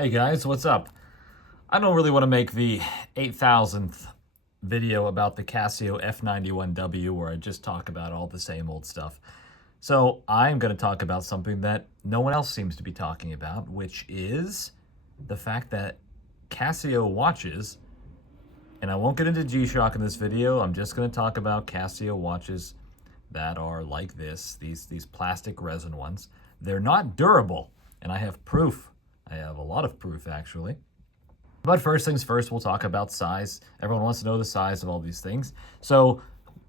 Hey guys, what's up? I don't really want to make the 8,000th video about the Casio F91W where I just talk about all the same old stuff. So I'm going to talk about something that no one else seems to be talking about, which is the fact that Casio watches, and I won't get into G-Shock in this video, I'm just going to talk about Casio watches that are like this, these plastic resin ones. They're not durable, and I have proof. I have a lot of proof, actually. But first things first, we'll talk about size. Everyone wants to know the size of all these things. So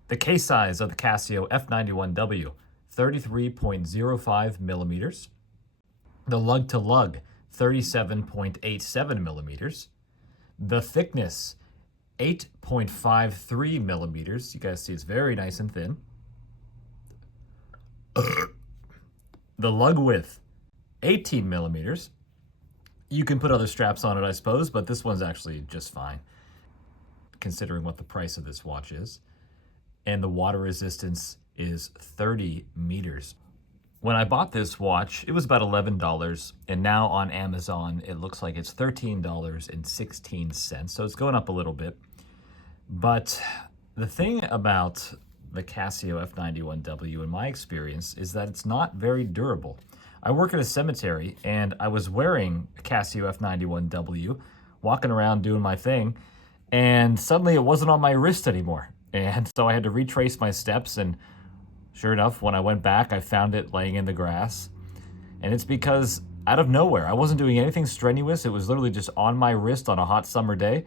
the case size of the Casio F91W, 33.05 millimeters. The lug to lug, 37.87 millimeters. The thickness, 8.53 millimeters. You guys see it's very nice and thin. The lug width, 18 millimeters. You can put other straps on it, I suppose, but this one's actually just fine, considering what the price of this watch is. And the water resistance is 30 meters. When I bought this watch, it was about $11, and now on Amazon, it looks like it's $13.16, so it's going up a little bit. But the thing about the Casio F91W, in my experience, is that it's not very durable. I work at a cemetery, and I was wearing a Casio F91W, walking around doing my thing, and suddenly it wasn't on my wrist anymore. And so I had to retrace my steps, and sure enough, when I went back, I found it laying in the grass. And it's because, out of nowhere, I wasn't doing anything strenuous. It was literally just on my wrist on a hot summer day.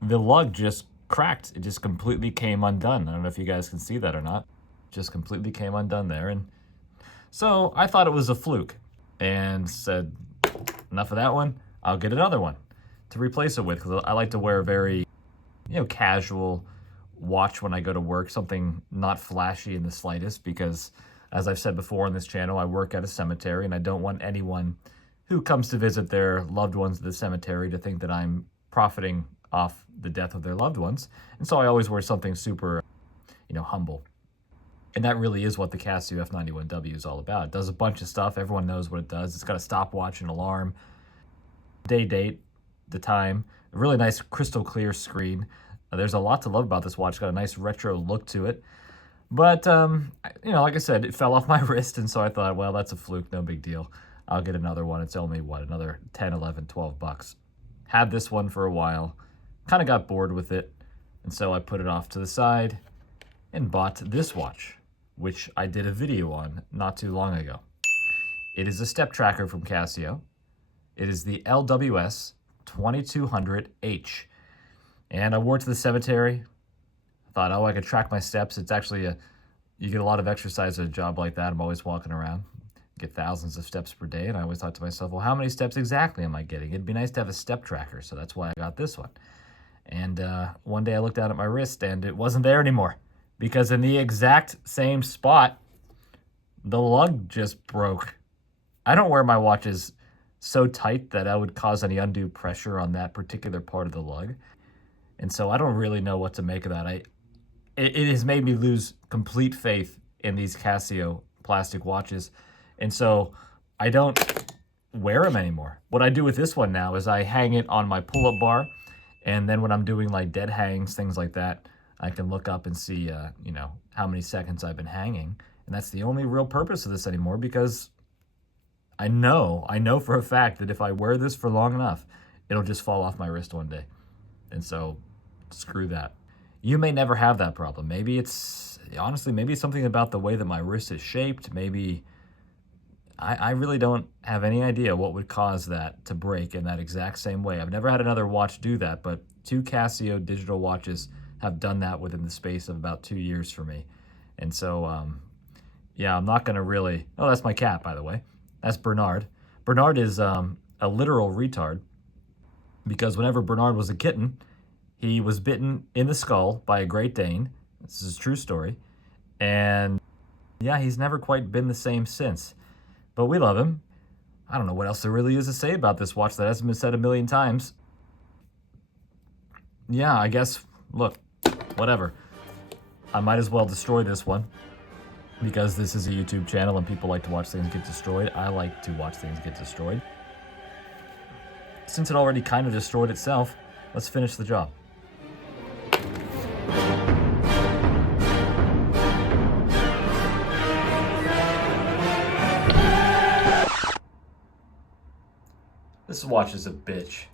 The lug just cracked. It just completely came undone. I don't know if you guys can see that or not. Just completely came undone there. And so I thought it was a fluke and said, enough of that one, I'll get another one to replace it with, because I like to wear a very, casual watch when I go to work, something not flashy in the slightest, because as I've said before on this channel, I work at a cemetery and I don't want anyone who comes to visit their loved ones at the cemetery to think that I'm profiting off the death of their loved ones. And so I always wear something super, humble. And that really is what the Casio F91W is all about. It does a bunch of stuff. Everyone knows what it does. It's got a stopwatch, an alarm, date, the time, a really nice crystal clear screen. There's a lot to love about this watch. It's got a nice retro look to it. But, like I said, it fell off my wrist, and so I thought, well, that's a fluke, no big deal. I'll get another one. It's only, another 10, 11, 12 bucks. Had this one for a while, kind of got bored with it, and so I put it off to the side and bought this watch, which I did a video on not too long ago. It is a step tracker from Casio. It is the LWS 2200H. And I wore it to the cemetery. I thought, I could track my steps. It's actually you get a lot of exercise at a job like that. I'm always walking around, get thousands of steps per day. And I always thought to myself, well, how many steps exactly am I getting? It'd be nice to have a step tracker. So that's why I got this one. And one day I looked down at my wrist and it wasn't there anymore, because in the exact same spot, the lug just broke. I don't wear my watches so tight that I would cause any undue pressure on that particular part of the lug. And so I don't really know what to make of that. It has made me lose complete faith in these Casio plastic watches. And so I don't wear them anymore. What I do with this one now is I hang it on my pull-up bar. And then when I'm doing like dead hangs, things like that, I can look up and see, how many seconds I've been hanging. And that's the only real purpose of this anymore, because I know for a fact that if I wear this for long enough, it'll just fall off my wrist one day. And so screw that. You may never have that problem. Maybe it's something about the way that my wrist is shaped. Maybe I really don't have any idea what would cause that to break in that exact same way. I've never had another watch do that, but 2 Casio digital watches have done that within the space of about 2 years for me. And so, I'm not going to really... Oh, that's my cat, by the way. That's Bernard. Bernard is a literal retard, because whenever Bernard was a kitten, he was bitten in the skull by a Great Dane. This is a true story. And, he's never quite been the same since. But we love him. I don't know what else there really is to say about this watch that hasn't been said a million times. Yeah, I guess, look, whatever. I might as well destroy this one, because this is a YouTube channel and people like to watch things get destroyed. I like to watch things get destroyed. since it already kind of destroyed itself, let's finish the job. This watch is a bitch.